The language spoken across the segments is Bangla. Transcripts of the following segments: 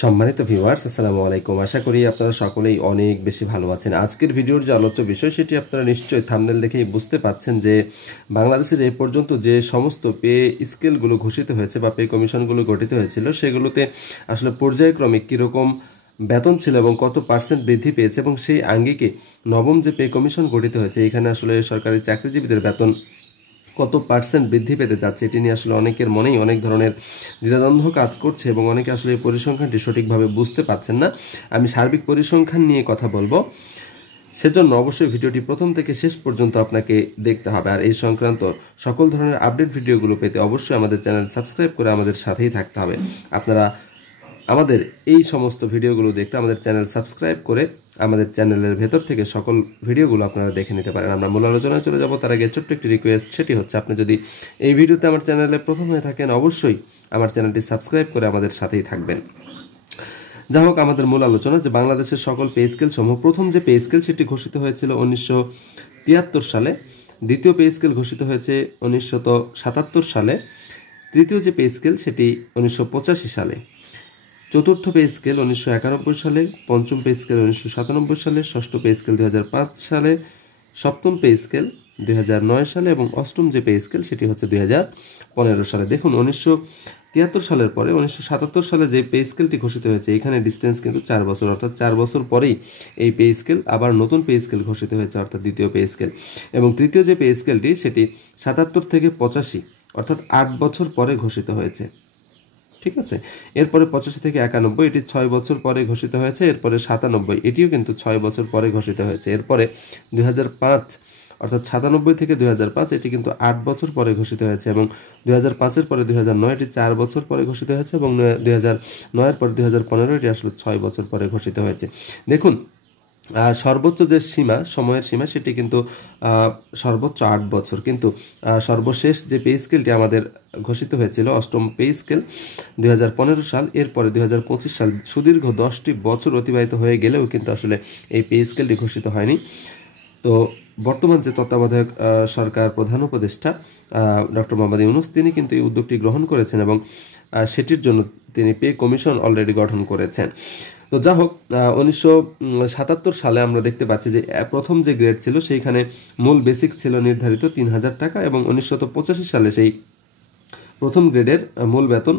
সম্মানিত ভিউয়ার্স, আসসালামু আলাইকুম। আশা করি আপনারা সকলেই অনেক বেশি ভালো আছেন। আজকের ভিডিওর যে আলোচ্য বিষয় সেটি আপনারা নিশ্চয়ই থাম্বনেল দেখেই বুঝতে পাচ্ছেন যে বাংলাদেশের এই পর্যন্ত যে সমস্ত পে স্কেলগুলো ঘোষিত হয়েছে বা পে কমিশনগুলো গঠিত হয়েছিল সেগুলোতে আসলে পর্যায়ক্রমে কীরকম বেতন ছিল এবং কত পার্সেন্ট বৃদ্ধি পেয়েছে এবং সেই আঙ্গিকে নবম যে পে কমিশন গঠিত হয়েছে এখানে আসলে সরকারি চাকরিজীবীদের বেতন কত পার্সেন্ট বৃদ্ধি পেতে যাচ্ছে এটি নিয়ে আসলে অনেকের মনেই অনেক ধরনের দ্বিধাদ্বন্দ্ব কাজ করছে এবং অনেকে আসলে এই পরিসংখ্যানটি সঠিকভাবে বুঝতে পারছেন না। আমি সার্বিক পরিসংখ্যান নিয়ে কথা বলবো, সেজন্য অবশ্যই ভিডিওটি প্রথম থেকে শেষ পর্যন্ত আপনাকে দেখতে হবে। আর এই সংক্রান্ত সকল ধরনের আপডেট ভিডিওগুলো পেতে অবশ্যই আমাদের চ্যানেল সাবস্ক্রাইব করে আমাদের সাথেই থাকতে হবে। আপনারা আমাদের এই সমস্ত ভিডিওগুলো দেখতে আমাদের চ্যানেল সাবস্ক্রাইব করে আমাদের চ্যানেলের ভেতর থেকে সকল ভিডিওগুলো আপনারা দেখে নিতে পারেন। আমরা মূল আলোচনায় চলে যাব, তার আগে ছোট্ট একটি রিকোয়েস্ট, সেটি হচ্ছে আপনি যদি এই ভিডিওতে আমার চ্যানেলে প্রথম হয়ে থাকেন অবশ্যই আমার চ্যানেলটি সাবস্ক্রাইব করে আমাদের সাথেই থাকবেন। যা হোক, আমাদের মূল আলোচনা যে বাংলাদেশের সকল পে স্কেল সমূহ, প্রথম যে পে স্কেল সেটি ঘোষিত হয়েছিল 1973 সালে, দ্বিতীয় পে স্কেল ঘোষিত হয়েছে 1977 সালে, তৃতীয় যে পে স্কেল সেটি 1985 সালে, চতুর্থ পে স্কেল 1991 সালে, পঞ্চম পে স্কেল 1997 সালে, ষষ্ঠ পে স্কেল 2005 সালে, সপ্তম পে স্কেল 2009 সালে এবং অষ্টম যে পে স্কেল সেটি হচ্ছে 2015 সালে। দেখুন, 1973 সালের পরে 1977 সালে যে পে স্কেলটি ঘোষিত হয়েছে এখানে ডিস্টেন্স কিন্তু 4 বছর, অর্থাৎ 4 বছর পরেই এই পে স্কেল আবার নতুন পে স্কেল ঘোষিত হয়েছে, অর্থাৎ দ্বিতীয় পে স্কেল। এবং তৃতীয় যে পে স্কেলটি সেটি 77 থেকে 85, অর্থাৎ 8 বছর পরে ঘোষিত হয়েছে। ঠিক আছে, এরপরে 85 থেকে 91 এটি 6 বছর পরে ঘোষিত হয়েছে। এরপরে 97 এটিও কিন্তু 6 বছর পরে ঘোষিত হয়েছে। এরপরে 2005, অর্থাৎ 97 থেকে 2005 এটি কিন্তু 8 বছর পরে ঘোষিত হয়েছে এবং 2005-এর পরে 2009 এটি 4 বছর পরে ঘোষিত হয়েছে এবং 2009-এর পরে 2015 এটি আসলে 6 বছর পরে ঘোষিত হয়েছে। দেখুন, সর্বোচ্চ যে সীমা, সময়ের সীমা, সেটি কিন্তু সর্বোচ্চ 8 বছর, কিন্তু সর্বশেষ যে পে স্কেলটি আমাদের ঘোষিত হয়েছিল অষ্টম পে স্কেল 2015 সাল, এরপরে 2025 সাল, সুদীর্ঘ 10টি বছর অতিবাহিত হয়ে গেলেও কিন্তু আসলে এই পে স্কেলটি ঘোষিত হয়নি। তো বর্তমান যে তত্ত্বাবধায়ক সরকার প্রধান উপদেষ্টা ডক্টর মোহাম্মদ ইউনূস, তিনি কিন্তু এই উদ্যোগটি গ্রহণ করেছেন এবং সেটির জন্য তিনি পে কমিশন অলরেডি গঠন করেছেন। তো যা হোক, 1977 সালে আমরা দেখতে পাচ্ছি যে প্রথম যে গ্রেড ছিল সেইখানে মূল বেসিক ছিল নির্ধারিত 3000 টাকা এবং 1985 সালে সেই প্রথম গ্রেডের মূল বেতন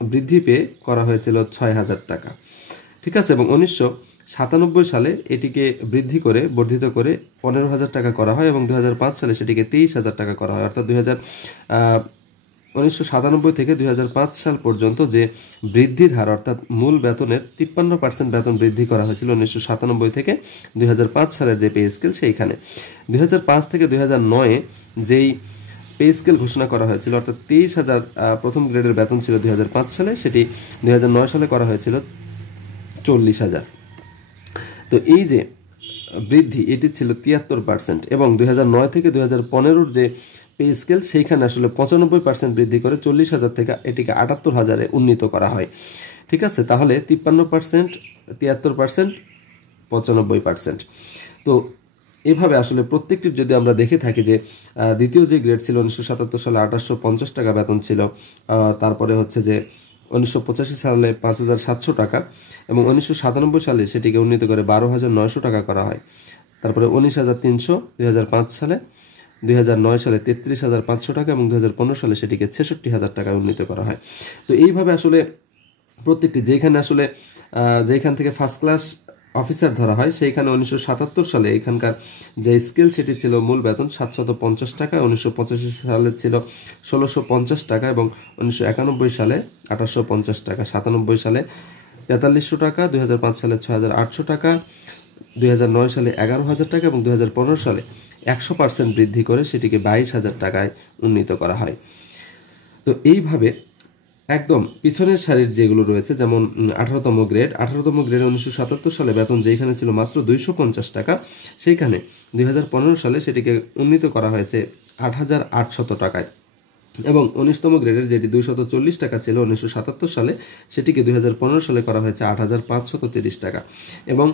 বৃদ্ধি পেয়ে করা হয়েছিল 6000 টাকা। ঠিক আছে, এবং 1997 সালে এটিকে বর্ধিত করে 15,000 টাকা করা হয় এবং 2005 সালে সেটিকে 23,000 টাকা করা হয়। অর্থাৎ 1997 থেকে 2005 সাল পর্যন্ত যে বৃদ্ধির হার, অর্থাৎ মূল বেতনের 53% বেতন বৃদ্ধি করা হয়েছিল 1997 থেকে 2005 সালের যে পে স্কেল সেইখানে। 2005 থেকে 2009 যেই পে স্কেল ঘোষণা করা হয়েছিল, অর্থাৎ 23,000 প্রথম গ্রেডের বেতন ছিল 2005 সালে, সেটি 2009 সালে করা হয়েছিল 40,000। তো এই যে বৃদ্ধি এটি ছিল 73% এবং 2009 থেকে 2015 যে পে স্কেল সেইখানে আসলে 95% বৃদ্ধি করে 40,000 থেকে এটিকে 78,000-এ উন্নীত করা হয়। ঠিক আছে, তাহলে 53%, 73%, 95%। তো এভাবে আসলে প্রত্যেকটির যদি আমরা দেখে থাকি যে দ্বিতীয় যে গ্রেড ছিল 1977 সালে 2850 টাকা বেতন ছিল, তারপরে হচ্ছে যে 1985 সালে 5,700 টাকা এবং 1997 সালে সেটিকে উন্নীত করে 12,900 টাকা করা হয়। তারপরে 19,300 2005 সালে, 2009 সালে 33,500 টাকা এবং 2015 সালে সেটিকে 66,000 টাকায় উন্নীত করা হয়। তো এইভাবে আসলে প্রত্যেকটি যেখান থেকে ফার্স্ট ক্লাস অফিসার ধরা হয় সেইখানে 1977 সালে এখানকার যে স্কেল সেটি ছিল মূল বেতন 750 টাকা, 1985 সালে ছিল 1650 টাকা এবং 1991 সালে 1850 টাকা, 97 সালে 4300 টাকা, 2005 সালে 6,800 টাকা, 2009 সালে 11,000 টাকা এবং 2015 সালে 100% বৃদ্ধি করে সেটিকে 22,000 টাকায় উন্নীত করা হয়। তো এইভাবে একদম পিছনের সারির যেগুলো রয়েছে, যেমন 18তম গ্রেড 1977 সালে বেতন যেখানে ছিল মাত্র 250 টাকা, সেইখানে 2015 সালে সেটিকে উন্নীত করা হয়েছে 8,800 টাকায় এবং 19তম গ্রেডের যেটি 240 টাকা ছিল 1977 সালে সেটিকে 2015 সালে করা হয়েছে 8,530 টাকা এবং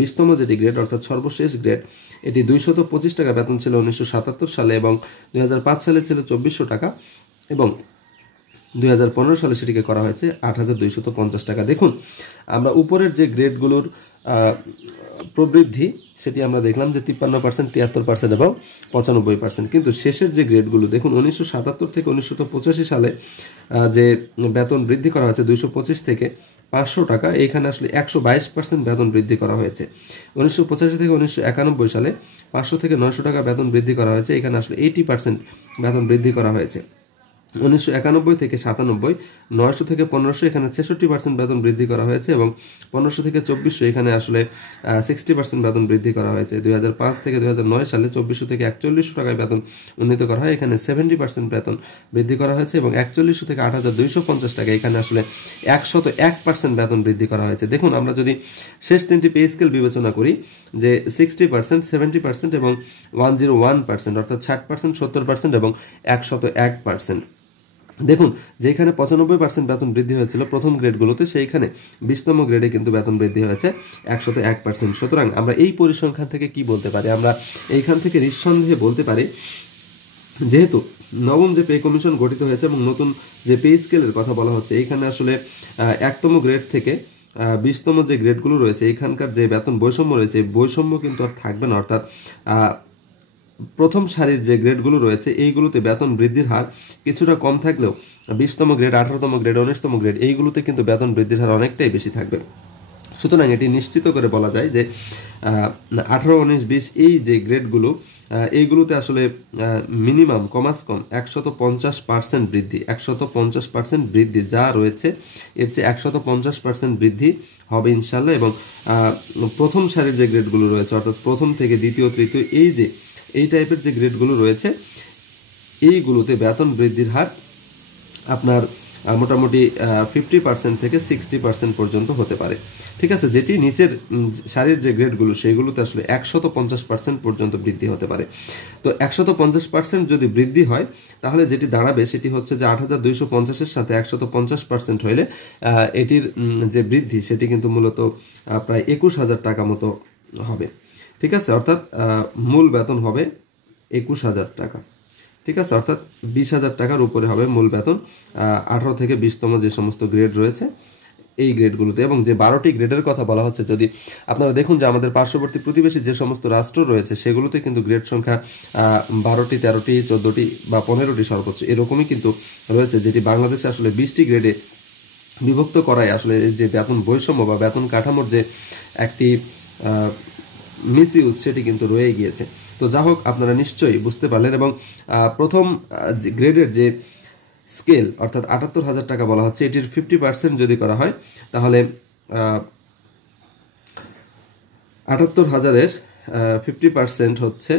20তম যেটি গ্রেড, অর্থাৎ সর্বশেষ গ্রেড, এটি 225 টাকা বেতন ছিল 1977 সালে এবং 2005 সালে ছিল 2400 টাকা এবং 2015 সালে সেটিকে করা হয়েছে 8,250 টাকা। দেখুন আমরা উপরের যে গ্রেডগুলোর প্রবৃদ্ধি সেটি আমরা দেখলাম যে 53%, 73% এবং 95%, কিন্তু শেষের যে গ্রেডগুলো দেখুন 1977 থেকে 1985 সালে যে বেতন বৃদ্ধি করা হয়েছে 225 থেকে 500 টাকা, এইখানে আসলে 122% বেতন বৃদ্ধি করা হয়েছে। 1985 থেকে 1991 সালে 500 থেকে 900 টাকা বেতন বৃদ্ধি করা হয়েছে, এখানে আসলে 80% বেতন বৃদ্ধি করা হয়েছে। 1991 থেকে 97, 900 থেকে 1500 এখানে 66% বেতন বৃদ্ধি করা হয়েছে এবং 1500 থেকে 2400 এখানে আসলে 60% বেতন বৃদ্ধি করা হয়েছে। 2005 থেকে 2009 সালে 2400 থেকে 4100 টাকায় বেতন উন্নীত করা হয়, এখানে 70% বেতন বৃদ্ধি করা হয়েছে এবং 4100 থেকে 8250 টাকা এখানে আসলে 101% বেতন বৃদ্ধি করা হয়েছে। দেখুন আমরা যদি শেষ তিনটি পে স্কেল বিবেচনা করি যে 60%, 70% এবং 101%, অর্থাৎ 60%, 70% এবং 101%। দেখুন যেখানে 95% বেতন বৃদ্ধি হয়েছিল প্রথম গ্রেডগুলোতে, সেইখানে 20তম গ্রেডে কিন্তু বেতন বৃদ্ধি হয়েছে 101%। সুতরাং আমরা এই পরিসংখ্যান থেকে কি বলতে পারি? আমরা এইখান থেকে নিঃসন্দেহে বলতে পারি যেহেতু নবম যে পে কমিশন গঠিত হয়েছে এবং নতুন যে পে স্কেলের কথা বলা হচ্ছে, এইখানে আসলে 1তম গ্রেড থেকে 20তম যে গ্রেডগুলো রয়েছে এইখানকার যে বেতন বৈষম্য রয়েছে, বৈষম্য কিন্তু আর থাকবে না। অর্থাৎ প্রথম সারির যে গ্রেডগুলো রয়েছে এইগুলোতে বেতন বৃদ্ধির হার কিছুটা কম থাকলেও 20তম গ্রেড, 18তম গ্রেড, 19তম গ্রেড এইগুলোতে কিন্তু বেতন বৃদ্ধির হার অনেকটাই বেশি থাকবে। সুতরাং এটি নিশ্চিত করে বলা যায় যে 18, 19, 20 এই যে গ্রেডগুলো এইগুলোতে আসলে মিনিমাম কমাস কম 150% বৃদ্ধি, 150% বৃদ্ধি যা রয়েছে এর চেয়ে 150% বৃদ্ধি হবে ইনশাল্লাহ। এবং প্রথম সারির যে গ্রেডগুলো রয়েছে অর্থাৎ প্রথম থেকে দ্বিতীয়, তৃতীয় এই টাইপের যে গ্রেডগুলো রয়েছে এইগুলোতে বেতন বৃদ্ধির হার আপনার মোটামুটি 50% থেকে 60% পর্যন্ত হতে পারে। ঠিক আছে, যেটি নিচের সারির যে গ্রেডগুলো সেইগুলোতে আসলে 150% পর্যন্ত বৃদ্ধি হতে পারে। তো 150% যদি বৃদ্ধি হয় তাহলে যেটি দাঁড়াবে সেটি হচ্ছে যে 8,250-এর সাথে 150% হইলে এটির যে বৃদ্ধি সেটি কিন্তু মূলত প্রায় 21,000 টাকা মতো হবে। ঠিক আছে, অর্থাৎ মূল বেতন হবে 21,000 টাকা। ঠিক আছে, অর্থাৎ 20,000 টাকার উপরে হবে মূল বেতন 18 থেকে 20তম যে সমস্ত গ্রেড রয়েছে এই গ্রেডগুলোতে। এবং যে 12টি গ্রেডের কথা বলা হচ্ছে, যদি আপনারা দেখুন যে আমাদের পার্শ্ববর্তী প্রতিবেশী যে সমস্ত রাষ্ট্র রয়েছে সেগুলোতে কিন্তু গ্রেড সংখ্যা 12টি, 13টি, 14টি বা 15টি সর্বোচ্চ এরকমই কিন্তু রয়েছে, যেটি বাংলাদেশে আসলে 20টি গ্রেডে বিভক্ত করায় আসলে যে বেতন বৈষম্য বা বেতন কাঠামোর যে একটি মিসইউজ সেটি কিন্তু রয়ে গিয়েছে। তো যা হোক, আপনারা নিশ্চয়ই বুঝতে পারলেন। এবং প্রথম গ্রেডের যে স্কেল অর্থাৎ 78,000 টাকা বলা হচ্ছে, এটির 50% যদি করা হয় তাহলে 78,000-এর 50% হচ্ছে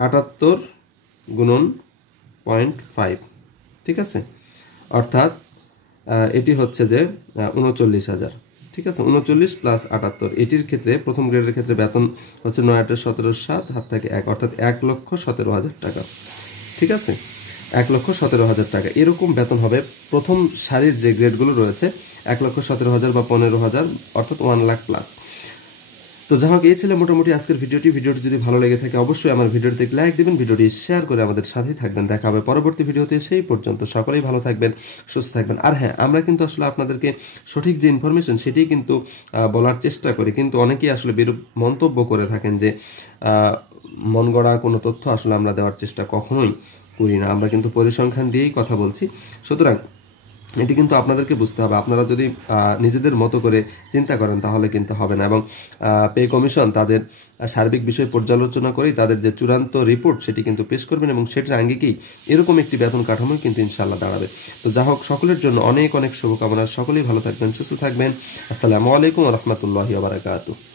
78 গুণন 0.5। ঠিক আছে, অর্থাৎ এটি হচ্ছে যে 39,000। ঠিক আছে, 39 প্লাস 78, এটির ক্ষেত্রে প্রথম গ্রেডের ক্ষেত্রে বেতন হচ্ছে 9, 8, 17, 7 হাত থেকে 1, অর্থাৎ 1,17,000 টাকা। ঠিক আছে, 1,17,000 টাকা এরকম বেতন হবে প্রথম সারির যে গ্রেডগুলো রয়েছে 1,17,000 বা 15,000, অর্থাৎ 1 লাখ প্লাস। তো যাই হোক, এই ছিল মোটামুটি আজকের ভিডিওটি যদি ভালো লেগে থাকে অবশ্যই আমার ভিডিওতে লাইক দিবেন, ভিডিওটি শেয়ার করে আমাদের সাথেই থাকবেন। দেখা হবে পরবর্তী ভিডিওতে, সেই পর্যন্ত সকলেই ভালো থাকবেন, সুস্থ থাকবেন। আর হ্যাঁ, আমরা কিন্তু আসলে আপনাদেরকে সঠিক যে ইনফরমেশন সেটি কিন্তু বলার চেষ্টা করি, কিন্তু অনেকেই আসলে বিরূপ মন্তব্য করে থাকেন যে মন গড়া কোনো তথ্য আসলে আমরা দেওয়ার চেষ্টা কখনোই করি না, আমরা কিন্তু পরিসংখ্যান দিয়েই কথা বলছি। সুতরাং এটি কিন্তু আপনাদেরকে বুঝতে হবে। আপনারা যদি নিজেদের মতো করে চিন্তা করেন তাহলে কিন্তু হবে না। এবং পে কমিশন তাদের সার্বিক বিষয় পর্যালোচনা করেই তাদের যে চূড়ান্ত রিপোর্ট সেটি কিন্তু পেশ করবেন এবং সেটির আঙ্গিকেই এরকম একটি বেতন কাঠামো কিন্তু ইনশাল্লাহ দাঁড়াবে। তো যা হোক, সকলের জন্য অনেক অনেক শুভকামনা, সকলেই ভালো থাকবেন, সুস্থ থাকবেন। আসসালামু আলাইকুম ওয়া রাহমাতুল্লাহি ওয়া বারাকাতুহু।